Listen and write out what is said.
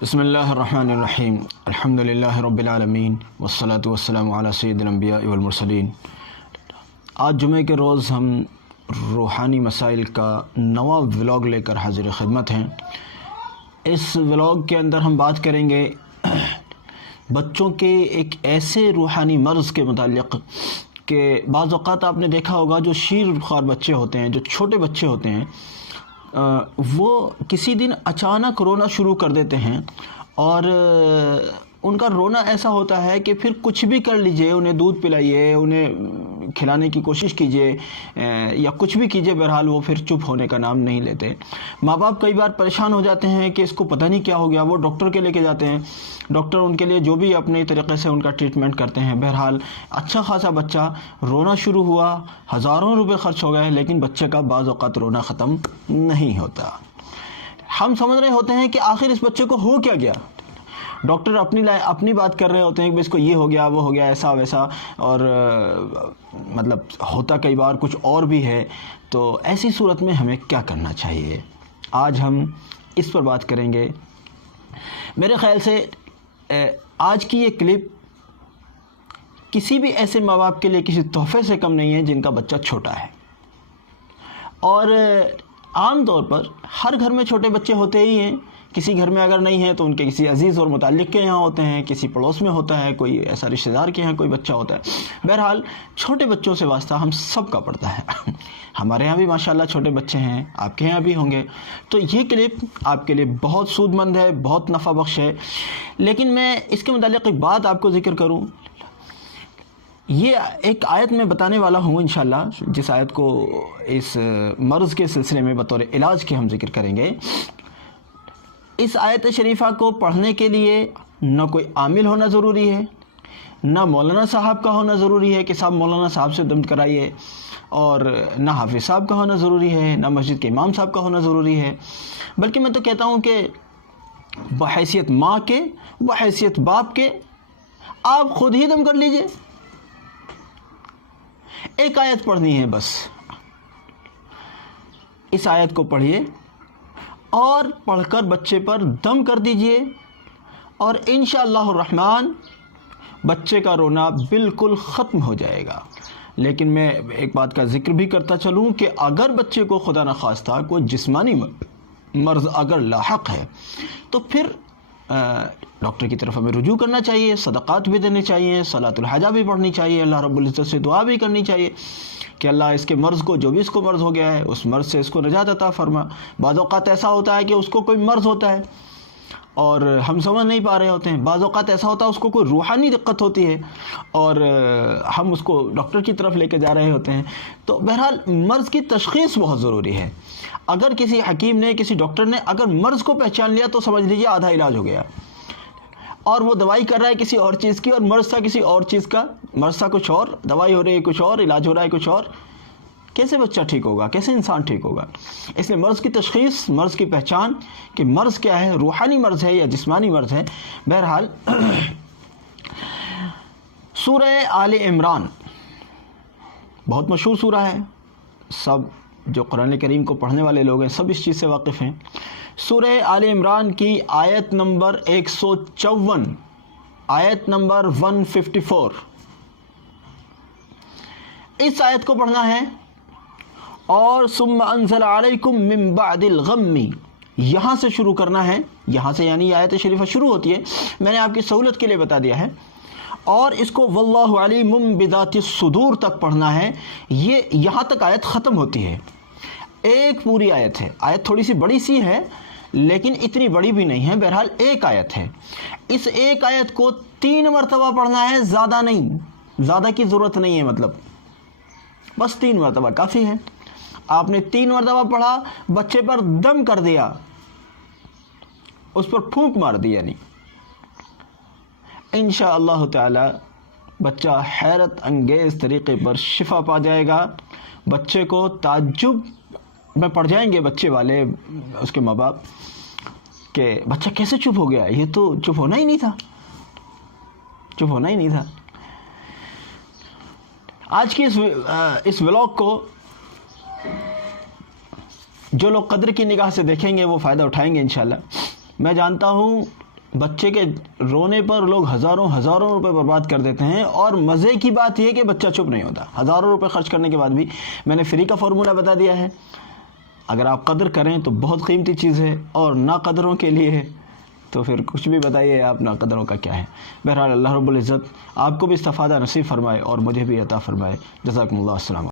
بسم اللہ الرحمن الرحیم الحمد للہ رب العالمین والصلاة والسلام علی سید الانبیاء والمرسلین۔ آج جمعہ کے روز ہم روحانی مسائل کا نواں ولاگ لے کر حاضر خدمت ہیں۔ اس ولاگ کے اندر ہم بات کریں گے بچوں کے ایک ایسے روحانی مرض کے متعلق کہ بعض اوقات آپ نے دیکھا ہوگا جو شیر خوار بچے ہوتے ہیں، جو چھوٹے بچے ہوتے ہیں، وہ کسی دن اچانک رونا شروع کر دیتے ہیں اور ان کا رونا ایسا ہوتا ہے کہ پھر کچھ بھی کر لیجئے، انہیں دودھ پلائیے، انہیں کھلانے کی کوشش کیجئے یا کچھ بھی کیجئے، بہرحال وہ پھر چپ ہونے کا نام نہیں لیتے۔ ماں باپ کئی بار پریشان ہو جاتے ہیں کہ اس کو پتہ نہیں کیا ہو گیا، وہ ڈاکٹر کے لے کے جاتے ہیں، ڈاکٹر ان کے لیے جو بھی اپنے طریقے سے ان کا ٹریٹمنٹ کرتے ہیں، بہرحال اچھا خاصا بچہ رونا شروع ہوا، ہزاروں روپے خرچ ہو گئے، لیکن بچے کا بعض اوقات رونا ختم نہیں ہوتا۔ ہم سمجھ رہے ہوتے ہیں کہ آخر اس بچے کو ہو کیا گیا، ڈاکٹر اپنی بات کر رہے ہوتے ہیں کہ اس کو یہ ہو گیا، وہ ہو گیا، ایسا ویسا، اور مطلب ہوتا کئی بار کچھ اور بھی ہے۔ تو ایسی صورت میں ہمیں کیا کرنا چاہیے، آج ہم اس پر بات کریں گے۔ میرے خیال سے آج کی یہ کلپ کسی بھی ایسے ماں باپ کے لیے کسی تحفے سے کم نہیں ہے جن کا بچہ چھوٹا ہے، اور عام طور پر ہر گھر میں چھوٹے بچے ہوتے ہی ہیں، کسی گھر میں اگر نہیں ہے تو ان کے کسی عزیز اور متعلق کے یہاں ہوتے ہیں، کسی پڑوس میں ہوتا ہے، کوئی ایسا رشتہ دار کے یہاں کوئی بچہ ہوتا ہے۔ بہرحال چھوٹے بچوں سے واسطہ ہم سب کا پڑتا ہے، ہمارے یہاں بھی ماشاءاللہ چھوٹے بچے ہیں، آپ کے یہاں بھی ہوں گے۔ تو یہ کلپ آپ کے لیے بہت سود مند ہے، بہت نفع بخش ہے، لیکن میں اس کے متعلق ایک بات آپ کو ذکر کروں۔ یہ ایک آیت میں بتانے والا ہوں انشاءاللہ، جس آیت کو اس مرض کے سلسلے میں بطور علاج کے ہم ذکر کریں گے۔ اس آیت شریفہ کو پڑھنے کے لیے نہ کوئی عامل ہونا ضروری ہے، نہ مولانا صاحب کا ہونا ضروری ہے کہ صاحب مولانا صاحب سے دم کرائیے، اور نہ حافظ صاحب کا ہونا ضروری ہے، نہ مسجد کے امام صاحب کا ہونا ضروری ہے، بلکہ میں تو کہتا ہوں کہ بحیثیت ماں کے، بحیثیت باپ کے، آپ خود ہی دم کر لیجئے۔ ایک آیت پڑھنی ہے بس، اس آیت کو پڑھیے اور پڑھ کر بچے پر دم کر دیجئے، اور انشاءاللہ الرحمن بچے کا رونا بالکل ختم ہو جائے گا۔ لیکن میں ایک بات کا ذکر بھی کرتا چلوں کہ اگر بچے کو خدا نخواستہ کوئی جسمانی مرض اگر لاحق ہے تو پھر ڈاکٹر کی طرف ہمیں رجوع کرنا چاہیے، صدقات بھی دینے چاہیے، صلاۃ الحاجہ بھی پڑھنی چاہیے، اللہ رب العزت سے دعا بھی کرنی چاہیے کہ اللہ اس کے مرض کو، جو بھی اس کو مرض ہو گیا ہے، اس مرض سے اس کو نجات عطا فرما۔ بعض اوقات ایسا ہوتا ہے کہ اس کو کوئی مرض ہوتا ہے اور ہم سمجھ نہیں پا رہے ہوتے ہیں، بعض اوقات ایسا ہوتا ہے اس کو کوئی روحانی دقت ہوتی ہے اور ہم اس کو ڈاکٹر کی طرف لے کے جا رہے ہوتے ہیں۔ تو بہرحال مرض کی تشخیص بہت ضروری ہے۔ اگر کسی حکیم نے، کسی ڈاکٹر نے اگر مرض کو پہچان لیا تو سمجھ لیجیے آدھا علاج ہو گیا، اور وہ دوائی کر رہا ہے کسی اور چیز کی اور مرض تھا کسی اور چیز کا، مرض تھا کچھ اور، دوائی ہو رہی ہے کچھ اور، علاج ہو رہا ہے کچھ اور، کیسے بچہ ٹھیک ہوگا، کیسے انسان ٹھیک ہوگا؟ اس لیے مرض کی تشخیص، مرض کی پہچان کہ مرض کیا ہے، روحانی مرض ہے یا جسمانی مرض ہے۔ بہرحال سورہ آل عمران بہت مشہور سورہ ہے، سب جو قرآن کریم کو پڑھنے والے لوگ ہیں سب اس چیز سے واقف ہیں۔ سورہ آل عمران کی آیت نمبر 154، آیت نمبر 154، اس آیت کو پڑھنا ہے، اور ثم انزل علیکم من بعد الغم، یہاں سے شروع کرنا ہے، یہاں سے یعنی آیت شریفہ شروع ہوتی ہے، میں نے آپ کی سہولت کے لیے بتا دیا ہے، اور اس کو واللہ علیم بذات الصدور تک پڑھنا ہے۔ یہ یہاں تک آیت ختم ہوتی ہے، ایک پوری آیت ہے، آیت تھوڑی سی بڑی سی ہے لیکن اتنی بڑی بھی نہیں ہے، بہرحال ایک آیت ہے۔ اس ایک آیت کو 3 مرتبہ پڑھنا ہے، زیادہ نہیں، زیادہ کی ضرورت نہیں ہے، مطلب بس 3 مرتبہ کافی ہے۔ آپ نے 3 مرتبہ پڑھا، بچے پر دم کر دیا، اس پر پھونک مار دی، یعنی انشاءاللہ تعالی بچہ حیرت انگیز طریقے پر شفا پا جائے گا۔ بچے کو تعجب میں پڑ جائیں گے بچے والے، اس کے ماں باپ، کہ بچہ کیسے چپ ہو گیا، یہ تو چپ ہونا ہی نہیں تھا، چپ ہونا ہی نہیں تھا۔ آج کی اس ولاگ کو جو لوگ قدر کی نگاہ سے دیکھیں گے وہ فائدہ اٹھائیں گے انشاءاللہ۔ میں جانتا ہوں بچے کے رونے پر لوگ ہزاروں روپے برباد کر دیتے ہیں، اور مزے کی بات یہ کہ بچہ چپ نہیں ہوتا۔ ہزاروں روپے خرچ کرنے کے بعد بھی میں نے فری کا فارمولہ بتا دیا ہے، اگر آپ قدر کریں تو بہت قیمتی چیز ہے، اور ناقدروں کے لیے تو پھر کچھ بھی بتائیے آپ ناقدروں کا کیا ہے۔ بہرحال اللہ رب العزت آپ کو بھی استفادہ نصیب فرمائے اور مجھے بھی عطا فرمائے۔ جزاکم اللہ، السلام۔